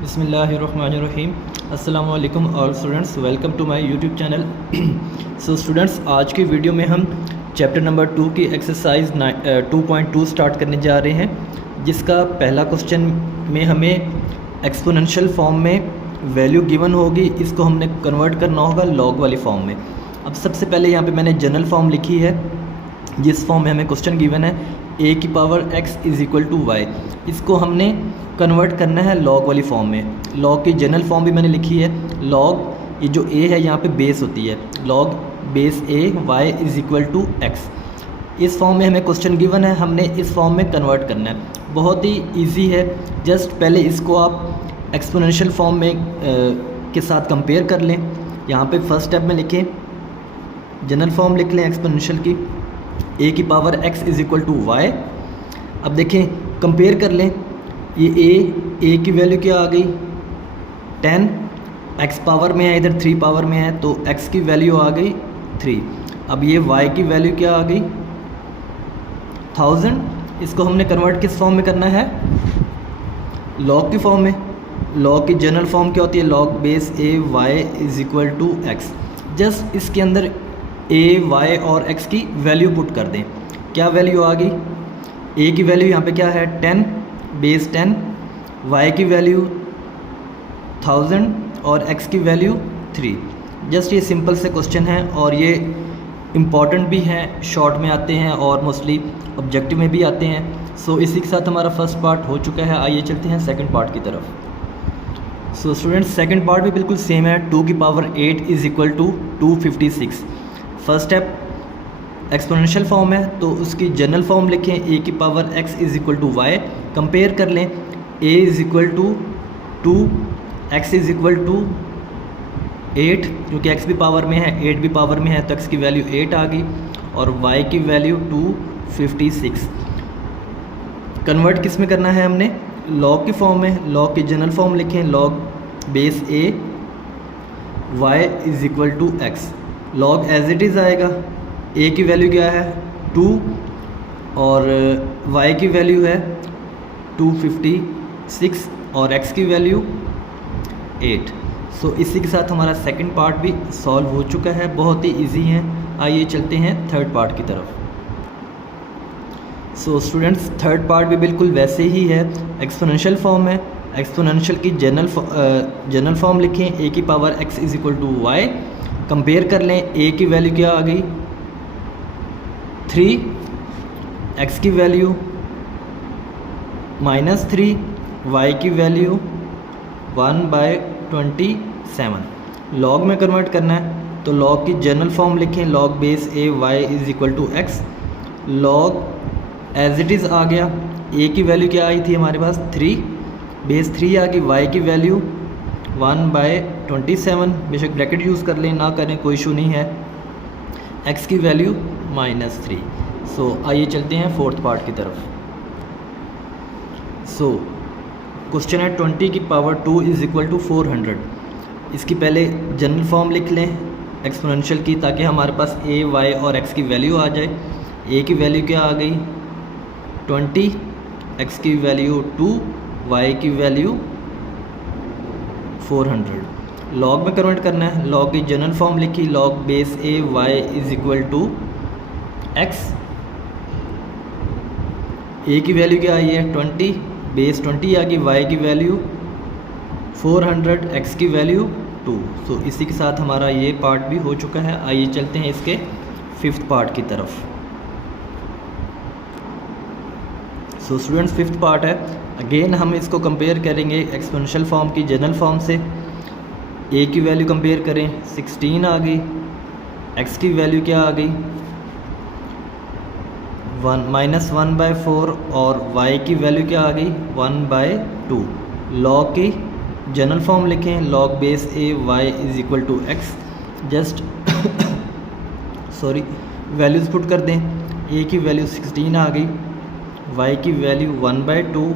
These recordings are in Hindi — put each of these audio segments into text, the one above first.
बिस्मिल्लाहिर्रहमानिर्रहीम। अस्सलामु अलैकुम all students, welcome to my YouTube channel. So students, आज की वीडियो में हम चैप्टर नंबर 2 की एक्सरसाइज 2.2 स्टार्ट करने जा रहे हैं, जिसका पहला क्वेश्चन में हमें एक्सपोनेंशियल फॉर्म में वैल्यू गिवन होगी, इसको हमने कन्वर्ट करना होगा लॉग वाली फॉर्म में। अब सबसे पहले यहाँ पे मैंने जनरल फॉर्म लिखी है, जिस फॉर्म में हमें क्वेश्चन गिवन है a की power x is equal to Y. इसको हमने कन्वर्ट करना है लॉग वाली फॉर्म में। लॉग की जनरल फॉर्म भी मैंने लिखी है। लॉग, ये जो a है यहाँ पे बेस होती है, log base a y is equal to x। इस फॉर्म में हमें क्वेश्चन गिवन है, हमने इस फॉर्म में कन्वर्ट करना है। बहुत ही ईजी है। जस्ट पहले इसको आप एक्सपोनेंशियल फॉर्म में के साथ कंपेयर कर लें। यहाँ पे फर्स्ट स्टेप में लिखें, जनरल फॉर्म लिख लें एक्सपोनेंशियल की, a की power x is equal to Y. अब देखें, कंपेयर कर लें, ये a की वैल्यू क्या आ गई 10, x पावर में है, इधर 3 पावर में है, तो x की वैल्यू आ गई 3। अब ये y की वैल्यू क्या आ गई 1000। इसको हमने कन्वर्ट किस फॉर्म में करना है, लॉग की फॉर्म में। लॉग की जनरल फॉर्म क्या होती है, log base a y is equal to x। Just इसके अंदर a, y और x की वैल्यू पुट कर दें। क्या वैल्यू आ गई, a की वैल्यू यहाँ पे क्या है 10 बेस 10, y की वैल्यू 1000 और x की वैल्यू 3। जस्ट ये सिंपल से क्वेश्चन है और ये इम्पॉर्टेंट भी हैं, शॉर्ट में आते हैं और मोस्टली ऑब्जेक्टिव में भी आते हैं। सो इसी के साथ हमारा फर्स्ट पार्ट हो चुका है। आइए चलते हैं सेकंड पार्ट की तरफ। सो स्टूडेंट्स, सेकंड पार्ट भी बिल्कुल सेम है। 2 की power 8 is equal to 256। First step exponential form है, तो उसकी जनरल फॉर्म लिखें, a की power x is equal to Y. Compare कर लें, a is equal to 2, x is equal to 8, क्योंकि x भी पावर में है, 8 भी पावर में है, तो x की वैल्यू 8 आ गई और y की वैल्यू 256। कन्वर्ट किस में करना है हमने, लॉग की फॉर्म में। लॉग की जनरल फॉर्म लिखें, log base a y is equal to x। Log as it is आएगा, a की वैल्यू क्या है 2 और y की वैल्यू है 256 और x की वैल्यू 8। सो इसी के साथ हमारा सेकंड पार्ट भी सॉल्व हो चुका है। बहुत ही इजी है। आइए चलते हैं थर्ड पार्ट की तरफ। सो स्टूडेंट्स, थर्ड पार्ट भी बिल्कुल वैसे ही है, एक्सपोनेंशियल फॉर्म है। एक्सपोनेंशियल की जनरल फॉर्म लिखें, a की power x is equal to Y. Compare कर लें, a की वैल्यू क्या आ गई 3, x की वैल्यू -3, y की वैल्यू 1/27। लॉग में कन्वर्ट करना है, तो लॉग की जनरल फॉर्म लिखें, log base a y is equal to x। Log as it is आ गया, a की वैल्यू क्या आई थी हमारे पास 3 बेस 3 आ गई, y की वैल्यू 1/27। बेशक ब्रैकेट यूज़ कर लें, ना करें कोई इशू नहीं है। x की वैल्यू -3। सो आइए चलते हैं फोर्थ पार्ट की तरफ। सो क्वेश्चन है 20 की पावर 2 इज़ इक्वल टू 400। इसकी पहले जनरल फॉर्म लिख लें एक्सपोनेंशियल की, ताकि हमारे पास a, y और x की वैल्यू आ जाए। a की वैल्यू क्या आ गई 20, x की वैल्यू 2, y की वैल्यू 400। लॉग में कन्वर्ट करना है, लॉग की जनरल फॉर्म लिखी, log base a y is equal to x। a की वैल्यू क्या आई है 20 बेस 20 आ गई, y की वैल्यू 400, x की वैल्यू 2। सो इसी के साथ हमारा ये पार्ट भी हो चुका है। आइए चलते हैं इसके फिफ्थ पार्ट की तरफ। सो स्टूडेंट्स, फिफ्थ पार्ट है। अगेन हम इसको कंपेयर करेंगे एक्सपोनेंशियल फॉर्म की जनरल फॉर्म से। a की वैल्यू कंपेयर करें, 16 आ गई, x की वैल्यू क्या आ गई -1/4 और y की वैल्यू क्या आ गई 1/2। लॉग की जनरल फॉर्म लिखें, log base a y is equal to x। Just values put कर दें, a की वैल्यू 16 आ गई, y की वैल्यू 1/2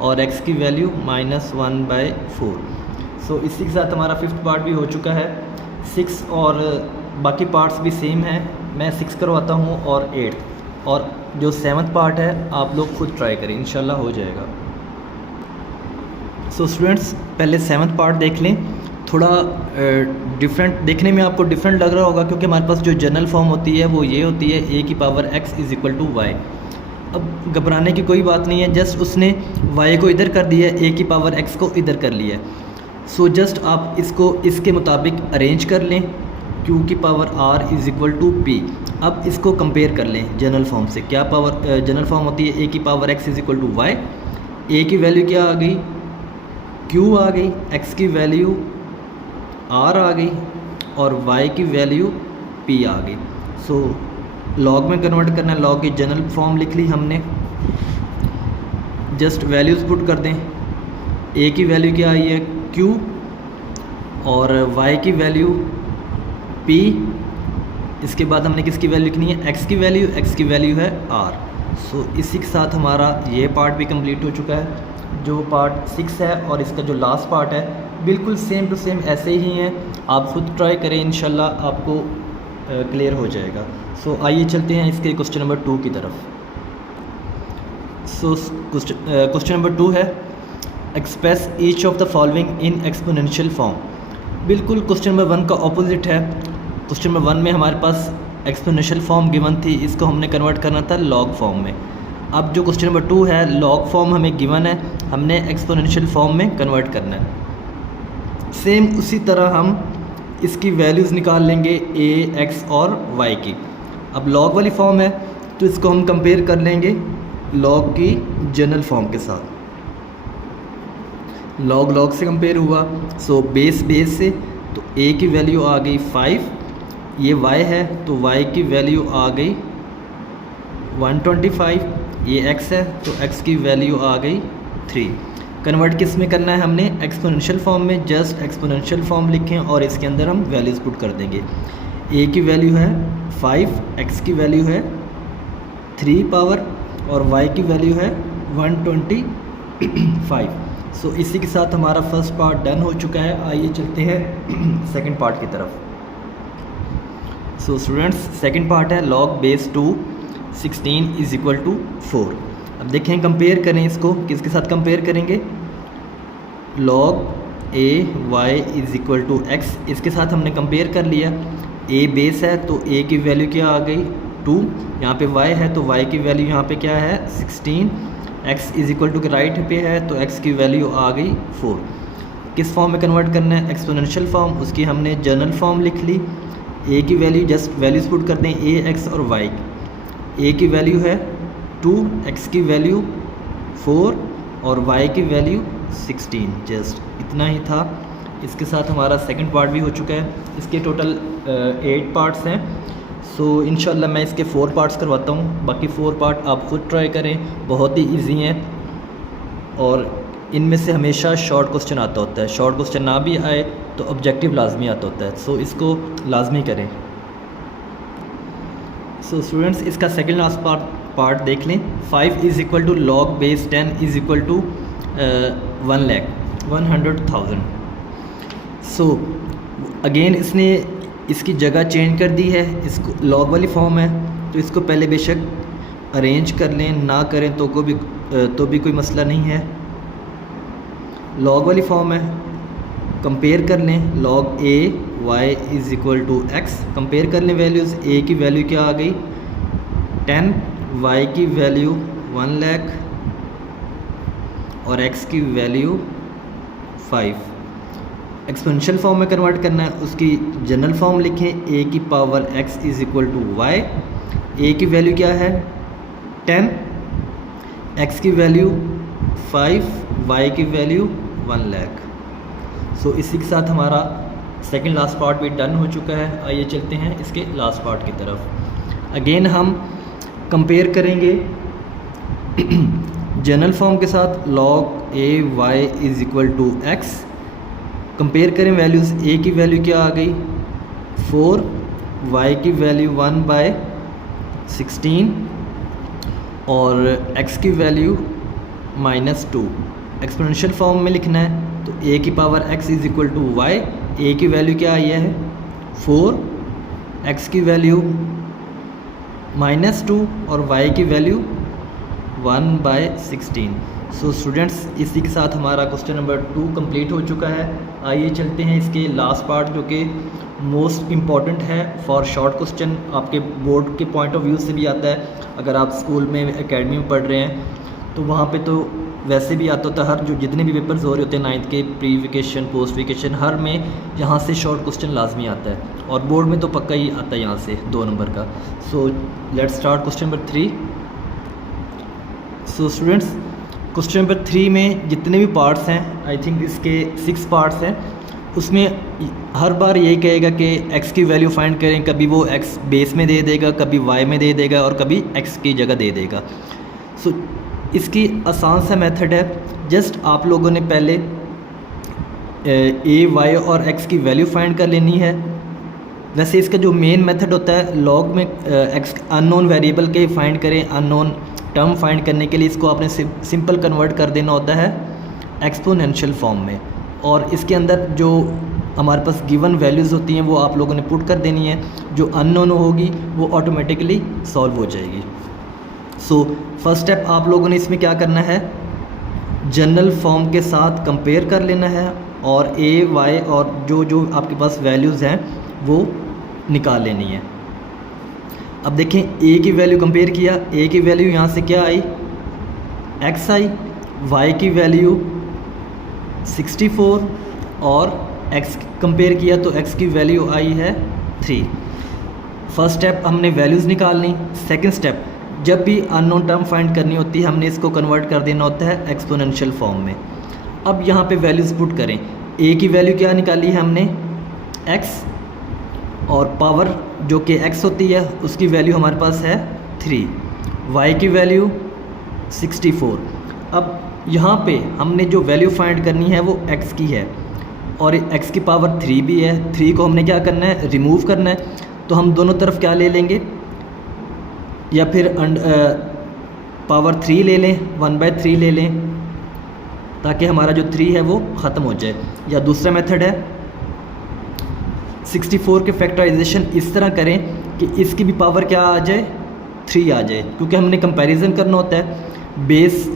और x की वैल्यू -1/4। सो इसी के साथ हमारा फिफ्थ पार्ट भी हो चुका है। 6 और बाकी पार्ट्स भी सेम हैं, मैं 6 करवाता हूँ और 8, और जो 7th पार्ट है आप लोग खुद ट्राई करें, इंशाल्लाह हो जाएगा। सो स्टूडेंट्स पहले 7th पार्ट देख लें। थोड़ा डिफरेंट देखने में आपको डिफरेंट लग रहा होगा क्योंकि हमारे पास जो जनरल फॉर्म होती है वो ये होती है a की power x is equal to Y. अब घबराने की कोई बात नहीं है, जस्ट उसने y को इधर कर दिया है, a की पावर x को इधर कर लिया है। सो जस्ट आप इसको इसके मुताबिक अरेंज कर लें, q की power r is equal to p। अब इसको कंपेयर कर लें जनरल फॉर्म से। क्या पावर जनरल फॉर्म होती है a की power x is equal to y. a की वैल्यू क्या आ गई, q आ गई, x की वैल्यू r आ गई और y की वैल्यू p आ गई। सो लॉग में कन्वर्ट करना है, लॉग की जनरल फॉर्म लिख ली हमने। जस्ट वैल्यूज़ पुट कर दें, a की वैल्यू क्या आई है q और y की वैल्यू p। इसके बाद हमने किसकी वैल्यू लिखनी है, x की वैल्यू है r। सो इसी के साथ हमारा ये पार्ट भी कंप्लीट हो चुका है। जो पार्ट 6 है और इसका जो लास्ट पार्ट है बिल्कुल सेम टू सेम ऐसे ही हैं। आप ख़ुद ट्राई करें, इंशाल्लाह आपको क्लियर हो जाएगा। सो आइए चलते हैं इसके क्वेश्चन नंबर 2 की तरफ। सो क्वेश्चन नंबर 2 है express each of the following in exponential form. बिल्कुल क्वेश्चन नंबर 1 का ऑपोजिट है। क्वेश्चन नंबर 1 में हमारे पास एक्सपोनेंशियल फॉर्म गिवन थी, इसको हमने कन्वर्ट करना था लॉग फॉर्म में। अब जो क्वेश्चन नंबर 2 है, लॉग फॉर्म हमें गिवन है, हमने एक्सपोनेंशियल फॉर्म में कन्वर्ट करना है। सेम उसी तरह हम इसकी वैल्यूज़ निकाल लेंगे a, x और y की। अब लॉग वाली फॉर्म है तो इसको हम कंपेयर कर लेंगे लॉग की जनरल फॉर्म के साथ। लॉग लॉग से कंपेयर हुआ, सो बेस से, तो a की वैल्यू आ गई 5, ये y है तो y की वैल्यू आ गई 125, ये x है तो x की वैल्यू आ गई 3। कन्वर्ट किस में करना है हमने, एक्सपोनेंशियल फॉर्म में। जस्ट एक्सपोनेंशियल फॉर्म लिखें और इसके अंदर हम वैल्यूज़ पुट कर देंगे। a की वैल्यू है 5, x की वैल्यू है 3 पावर और y की वैल्यू है 125। सो इसी के साथ हमारा फर्स्ट पार्ट डन हो चुका है। आइए चलते हैं सेकंड पार्ट की तरफ। सो स्टूडेंट्स सेकंड पार्ट है log base 2 16 is equal to 4। अब देखें कंपेयर करें इसको, किसके साथ कंपेयर करेंगे, log a y is equal to x, इसके साथ हमने कंपेयर कर लिया। a बेस है तो a की वैल्यू क्या आ गई 2, यहाँ पे y है तो y की वैल्यू यहाँ पे क्या है 16, x इज़ इक्वल टू के राइट पे है तो x की वैल्यू आ गई 4। किस फॉर्म में कन्वर्ट करना है, एक्सपोनेंशियल फॉर्म, उसकी हमने जनरल फॉर्म लिख ली। a की वैल्यू जस्ट वैल्यूज़ पुट करते हैं a, x और y। a की वैल्यू है 2, x की वैल्यू 4 और y की वैल्यू 16। जस्ट इतना ही था। इसके साथ हमारा सेकंड पार्ट भी हो चुका है। इसके टोटल 8 पार्ट्स हैं। सो इंशाल्लाह मैं इसके 4 पार्ट्स करवाता हूँ, बाकी 4 पार्ट आप खुद ट्राई करें, बहुत ही इजी हैं और इनमें से हमेशा शॉर्ट क्वेश्चन आता होता है। शॉर्ट क्वेश्चन ना भी आए तो ऑब्जेक्टिव लाजमी आता होता है, सो इसको लाजमी करें। सो स्टूडेंट्स इसका सेकेंड लास्ट पार्ट देख लें। 5 is equal to log base 10 is equal to 1,00,000। So again इसने इसकी जगह चेंज कर दी है। इसको लॉग वाली फॉर्म है तो इसको पहले बेशक अरेंज कर लें, ना करें तो भी कोई मसला नहीं है। लॉग वाली फॉर्म है, कंपेयर कर लें log a y is equal to x। Compare कर लें वैल्यूज़, a की वैल्यू क्या आ गई 10, y की वैल्यू 1,00,000 और x की वैल्यू 5। एक्सपोनेंशियल फॉर्म में कन्वर्ट करना है, उसकी जनरल फॉर्म लिखें a की power x is equal to y। a की वैल्यू क्या है 10, x की वैल्यू 5, y की वैल्यू 1,00,000। सो इसी के साथ हमारा सेकंड लास्ट पार्ट भी डन हो चुका है। आइए चलते हैं इसके लास्ट पार्ट की तरफ। अगेन हम कंपेयर करेंगे जनरल फॉर्म के साथ log a y is equal to x। Compare करें वैल्यूज़, a की वैल्यू क्या आ गई 4, y की वैल्यू 1/16 और x की वैल्यू -2। एक्सपोनेंशियल फॉर्म में लिखना है तो a की power x is equal to y। a की वैल्यू क्या आई है 4, x की वैल्यू -2 और y की वैल्यू 1/16। सो स्टूडेंट्स, इसी के साथ हमारा क्वेश्चन नंबर 2 कंप्लीट हो चुका है। आइए चलते हैं इसके लास्ट पार्ट, जो कि मोस्ट इम्पॉर्टेंट है फॉर शॉर्ट क्वेश्चन, आपके बोर्ड के पॉइंट ऑफ व्यू से भी आता है। अगर आप स्कूल में एकेडमी में पढ़ रहे हैं तो वहाँ पे तो वैसे भी आता होता है, हर जो जितने भी पेपर्स हो रहे होते हैं 9th के, प्री वेकेशन, पोस्ट वेकेशन, हर में यहाँ से शॉर्ट क्वेश्चन लाजमी आता है, और बोर्ड में तो पक्का ही आता है यहाँ से 2 नंबर का। So let's start question number 3। So students, question number 3 में जितने भी पार्ट्स हैं, आई थिंक इसके 6 पार्ट्स हैं, उसमें हर बार यही कहेगा कि x की वैल्यू फाइंड करें। कभी वो x बेस में दे देगा, कभी y में दे देगा, और कभी x की जगह दे देगा। सो इसकी आसान सा मेथड है, जस्ट आप लोगों ने पहले a, y और x की वैल्यू फाइंड कर लेनी है। वैसे इसका जो मेन मेथड होता है, लॉग में x अननोन वेरिएबल के फाइंड करें, अननोन टर्म फाइंड करने के लिए इसको आपने सिंपल कन्वर्ट कर देना होता है एक्सपोनेंशियल फॉर्म में, और इसके अंदर जो हमारे पास गिवन वैल्यूज़ होती हैं वो आप लोगों ने पुट कर देनी है। जो अननोन होगी वो ऑटोमेटिकली सॉल्व हो जाएगी। सो फर्स्ट स्टेप आप लोगों ने इसमें क्या करना है, जनरल फॉर्म के साथ कंपेयर कर लेना है, और a, y और जो जो आपके पास वैल्यूज़ हैं वो निकाल लेनी है। अब देखें, a की वैल्यू कंपेयर किया, a की वैल्यू यहाँ से क्या आई, x आई, y की वैल्यू 64, और x कंपेयर किया तो x की वैल्यू आई है 3। फर्स्ट स्टेप हमने वैल्यूज़ निकालनी। सेकंड स्टेप, जब भी अननोन टर्म फाइंड करनी होती है हमने इसको कन्वर्ट कर देना होता है एक्सपोनेंशियल फॉर्म में। अब यहाँ पे वैल्यूज़ पुट करें। a की वैल्यू क्या निकाली है हमने, x, और पावर जो कि x होती है उसकी वैल्यू हमारे पास है 3, y की वैल्यू 64। अब यहाँ पे हमने जो वैल्यू फाइंड करनी है वो x की है, और x की पावर 3 भी है। 3 को हमने क्या करना है, रिमूव करना है। तो हम दोनों तरफ क्या ले लेंगे, या फिर पावर 3 ले लें, 1/3 ले लें, ताकि हमारा जो 3 है वो ख़त्म हो जाए। या दूसरा मेथड है 64 के फैक्टराइजेशन इस तरह करें कि इसकी भी पावर क्या आ जाए, 3 आ जाए, क्योंकि हमने कंपैरिजन करना होता है। बेस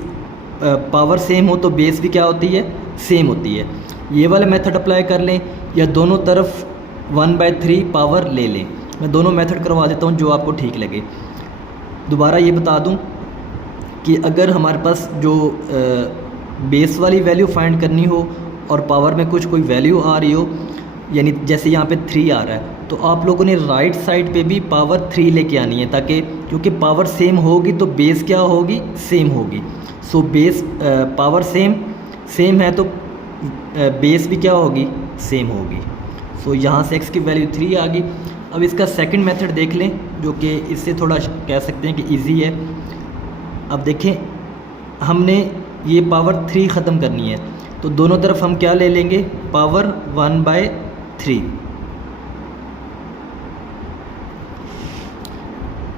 पावर सेम हो तो बेस भी क्या होती है, सेम होती है। ये वाला मेथड अप्लाई कर लें, या दोनों तरफ 1/3 पावर ले लें। मैं दोनों मेथड करवा देता हूँ जो आपको ठीक लगे। दोबारा ये बता दूँ कि अगर हमारे पास जो बेस वाली वैल्यू फाइंड करनी हो और पावर में कुछ कोई वैल्यू आ रही हो, यानी जैसे यहाँ पे 3 आ रहा है, तो आप लोगों ने राइट साइड पे भी पावर 3 लेके आनी है, ताकि क्योंकि पावर सेम होगी तो बेस क्या होगी, सेम होगी। सो बेस पावर सेम है तो बेस भी क्या होगी, सेम होगी। सो यहाँ से x की वैल्यू 3 आ गई। अब इसका सेकंड मेथड देख लें, जो कि इससे थोड़ा कह सकते हैं कि इजी है। अब देखें, हमने ये पावर 3 ख़त्म करनी है, तो दोनों तरफ हम क्या ले लेंगे, पावर 1/3।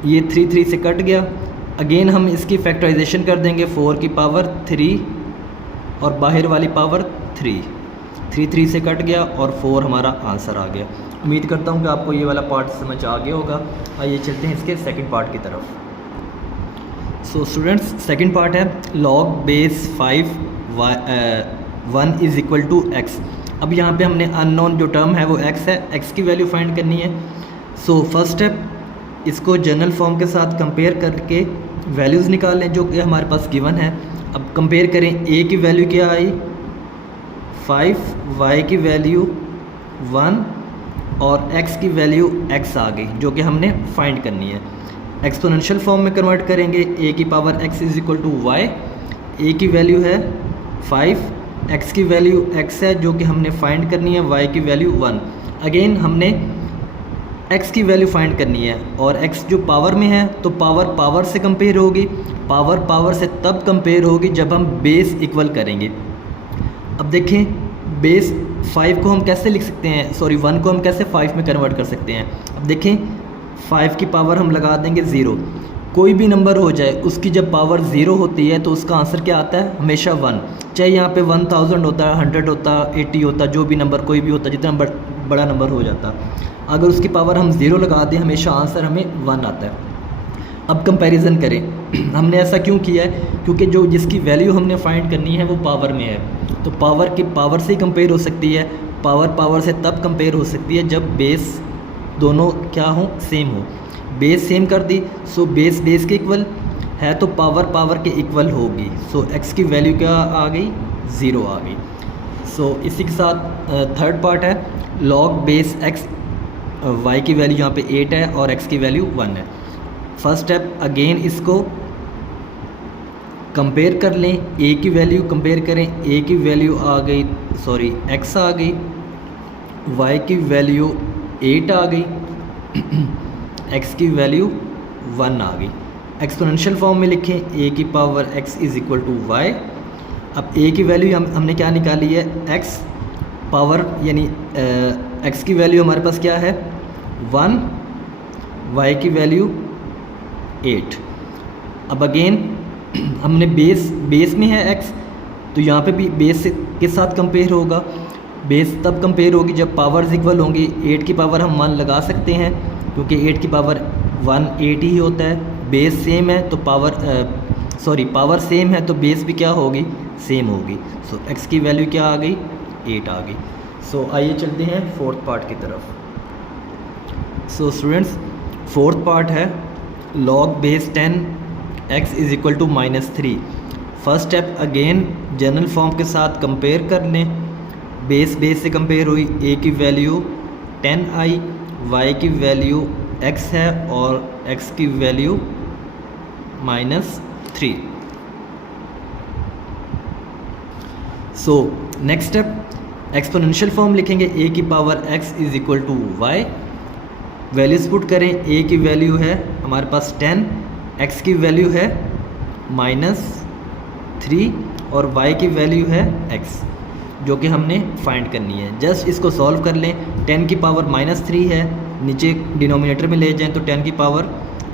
ये 3 से कट गया। अगेन हम इसकी फैक्टराइजेशन कर देंगे, 4 की पावर 3 और बाहर वाली पावर 3 से कट गया, और 4 हमारा आंसर आ गया। उम्मीद करता हूँ कि आपको ये वाला पार्ट समझ आ गया होगा। आइए चलते हैं इसके सेकंड पार्ट की तरफ। सो स्टूडेंट्स, सेकंड पार्ट है log base 5 1 is equal to x। अब यहाँ पे हमने अननोन जो टर्म है वो x है, x की वैल्यू फाइंड करनी है। सो फर्स्ट स्टेप, इसको जनरल फॉर्म के साथ कंपेयर करके वैल्यूज़ निकाल लें जो कि हमारे पास गिवन है। अब कंपेयर करें, a की वैल्यू क्या आई 5, y की वैल्यू 1 और x की वैल्यू x आ गई, जो कि हमने फाइंड करनी है। एक्सपोनेंशियल फॉर्म में कन्वर्ट करेंगे, a की power x is equal to y, a की वैल्यू है 5, x की वैल्यू x है जो कि हमने फाइंड करनी है, y की वैल्यू 1। अगेन हमने x की वैल्यू फाइंड करनी है, और x जो पावर में है तो पावर पावर से कंपेयर होगी, पावर पावर से तब कंपेयर होगी जब हम बेस इक्वल करेंगे। अब देखें, बेस 5 को हम कैसे लिख सकते हैं, सॉरी 1 को हम कैसे 5 में कन्वर्ट कर सकते हैं। अब देखें, 5 की पावर हम लगा देंगे 0। कोई भी नंबर हो जाए उसकी जब पावर 0 होती है तो उसका आंसर क्या आता है, हमेशा 1। चाहे यहाँ पे 1000 होता, 100 होता, 80 होता, जो भी नंबर कोई भी होता, जितना बड़ा नंबर हो जाता, अगर उसकी पावर हम 0 लगा दें हमेशा आंसर हमें 1 आता है। अब कंपैरिजन करें हमने ऐसा क्यों किया है? क्योंकि जो जिसकी वैल्यू हमने फाइंड करनी है वो पावर में है, तो पावर की पावर से ही कंपेयर हो सकती है। पावर से तब कंपेयर हो सकती है जब बेस दोनों क्या हो, सेम हो। बेस सेम कर दी, सो बेस के इक्वल है तो पावर के इक्वल होगी। सो एक्स की वैल्यू क्या आ गई? 0 आ गई। सो इसी के साथ थर्ड पार्ट है लॉग बेस एक्स, वाई की वैल्यू यहाँ पे 8 है और एक्स की वैल्यू 1 है। फर्स्ट स्टेप अगेन इसको कंपेयर कर लें, ए की वैल्यू कंपेयर करें, ए की वैल्यू आ गई, सॉरी एक्स आ गई, वाई की वैल्यू 8 आ गई, एक्स की वैल्यू 1 आ गई। एक्सपोनेंशियल फॉर्म में लिखें ए की power x is equal to Y. अब ए की वैल्यू हमने क्या निकाली है? एक्स पावर यानी एक्स की वैल्यू हमारे पास क्या है? 1, वाई की वैल्यू 8। अब अगेन हमने बेस में है x, तो यहाँ पे भी बेस के साथ कंपेयर होगा। बेस तब कंपेयर होगी जब पावर्स इक्वल होंगी। 8 की पावर हम 1 लगा सकते हैं क्योंकि 8 की पावर 1 8 ही होता है। बेस सेम है तो पावर सेम है तो बेस भी क्या होगी? सेम होगी। सो x की वैल्यू क्या आ गई? 8 आ गई। सो आइए चलते हैं फोर्थ पार्ट की तरफ। सो स्टूडेंट्स फोर्थ पार्ट है log base 10 x is equal to -3। First step again general form के साथ कंपेयर कर लें। बेस से कंपेयर हुई, a की वैल्यू 10 आई, y की वैल्यू x है और x की value -3। So next step exponential form लिखेंगे, a की power x is equal to y. Values put करें, a की वैल्यू है हमारे पास 10, x की वैल्यू है -3 और y की वैल्यू है x, जो कि हमने फाइंड करनी है। जस्ट इसको सॉल्व कर लें। 10 की पावर -3 है, नीचे डिनोमिनेटर में ले जाएं तो 10 की पावर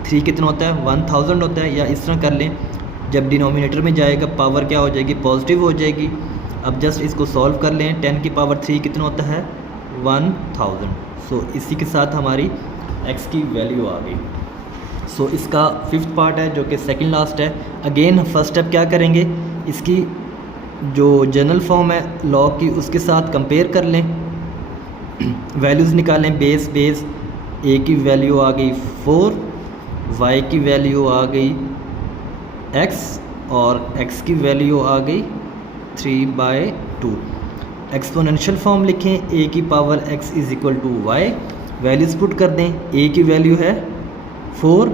3 कितना होता है? 1000 होता है। या इस तरह कर लें, जब डिनोमिनेटर में जाएगा पावर क्या हो जाएगी? पॉजिटिव हो जाएगी। अब जस्ट इसको सॉल्व कर लें। 10 की पावर 3 कितना होता है? 1000। सो इसी के साथ हमारी x की वैल्यू आ गई। सो इसका फिफ्थ पार्ट है जो कि सेकंड लास्ट है। अगेन फर्स्ट स्टेप क्या करेंगे? इसकी जो जनरल फॉर्म है लॉग की उसके साथ कंपेयर कर लें, वैल्यूज़ निकालें। बेस a की वैल्यू आ गई 4, y की वैल्यू आ गई x और x की वैल्यू आ गई 3/2। एक्सपोनेंशियल फॉर्म लिखें, a की power x is equal to y. Values put कर दें। a की वैल्यू है 4,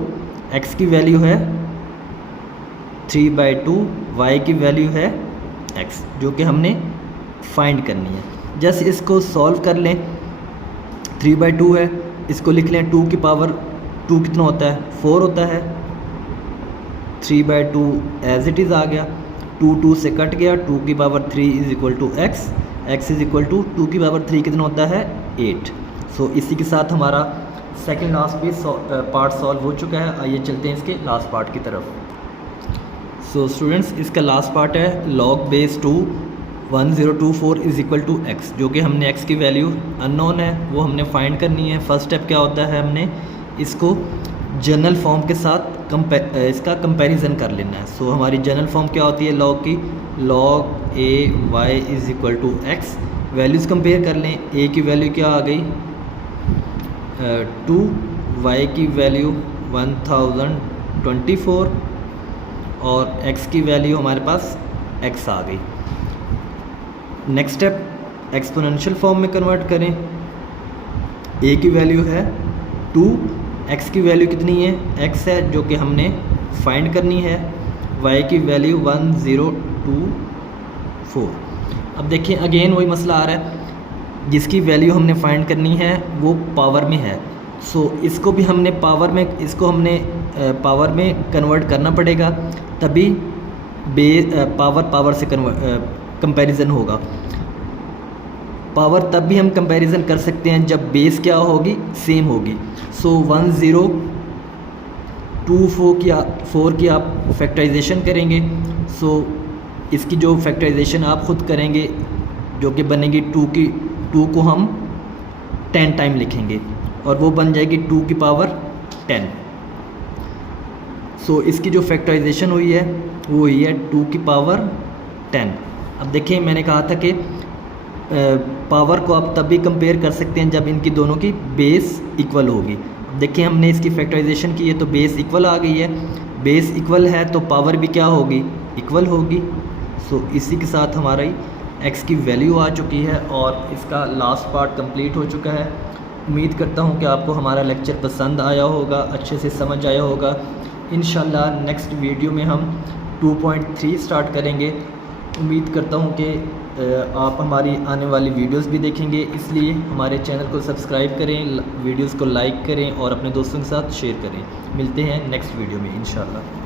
x की वैल्यू है 3/2, y की वैल्यू है x, जो कि हमने फाइंड करनी है। जस्ट इसको सॉल्व कर लें। 3/2 है, इसको लिख लें 2 की पावर 2 कितना होता है? 4 होता है। 3/2 एज इट इज़ आ गया, 2 से कट गया, 2 की power 3 is equal to x, x is equal to 2 की पावर 3 कितना होता है? 8। सो इसी के साथ हमारा सेकेंड लास्ट भी पार्ट सॉल्व हो चुका है। आइए चलते हैं इसके लास्ट पार्ट की तरफ। सो स्टूडेंट्स इसका लास्ट पार्ट है log base 2 1024 is equal to x, जो कि हमने x की वैल्यू अननोन है वो हमने फाइंड करनी है। फर्स्ट स्टेप क्या होता है? हमने इसको जनरल फॉर्म के साथ इसका कंपैरिजन कर लेना है। सो हमारी जनरल फॉर्म क्या होती है log की? log a y is equal to x. Values compare कर लें। a की वैल्यू क्या आ गई? 2, y की वैल्यू 1024 और x की वैल्यू हमारे पास x आ गई। नेक्स्ट स्टेप एक्सपोनेंशियल फॉर्म में कन्वर्ट करें। a की वैल्यू है 2, x की वैल्यू कितनी है? x है, जो कि हमने फाइंड करनी है। y की वैल्यू 1024। अब देखिए अगेन वही मसला आ रहा है, जिसकी वैल्यू हमने फाइंड करनी है वो पावर में है। सो इसको भी हमने पावर में कन्वर्ट करना पड़ेगा, तभी पावर से कंपैरिजन होगा। पावर तब भी हम कंपैरिजन कर सकते हैं जब बेस क्या होगी? सेम होगी। सो 1024 की आप फैक्टराइजेशन करेंगे। सो इसकी जो फैक्टराइजेशन आप ख़ुद करेंगे जो कि बनेगी 2 को हम 10 टाइम लिखेंगे और वो बन जाएगी 2 की पावर 10। सो इसकी जो फैक्टराइजेशन हुई है वो हुई है 2 की पावर 10। अब देखिए मैंने कहा था कि पावर को आप तभी कंपेयर कर सकते हैं जब इनकी दोनों की बेस इक्वल होगी। देखिए हमने इसकी फैक्टराइजेशन की है तो बेस इक्वल आ गई है, बेस इक्वल है तो पावर भी क्या होगी, इक्वल होगी। सो इसी के साथ हमारी x की वैल्यू आ चुकी है और इसका लास्ट पार्ट कंप्लीट हो चुका है। उम्मीद करता हूँ कि आपको हमारा लेक्चर पसंद आया होगा, अच्छे से समझ आया होगा। इंशाल्लाह नेक्स्ट वीडियो में हम 2.3 स्टार्ट करेंगे। उम्मीद करता हूँ कि आप हमारी आने वाली वीडियोस भी देखेंगे, इसलिए हमारे चैनल को सब्सक्राइब करें, वीडियोस को लाइक करें और अपने दोस्तों के साथ शेयर करें। मिलते हैं नेक्स्ट वीडियो में इंशाल्लाह।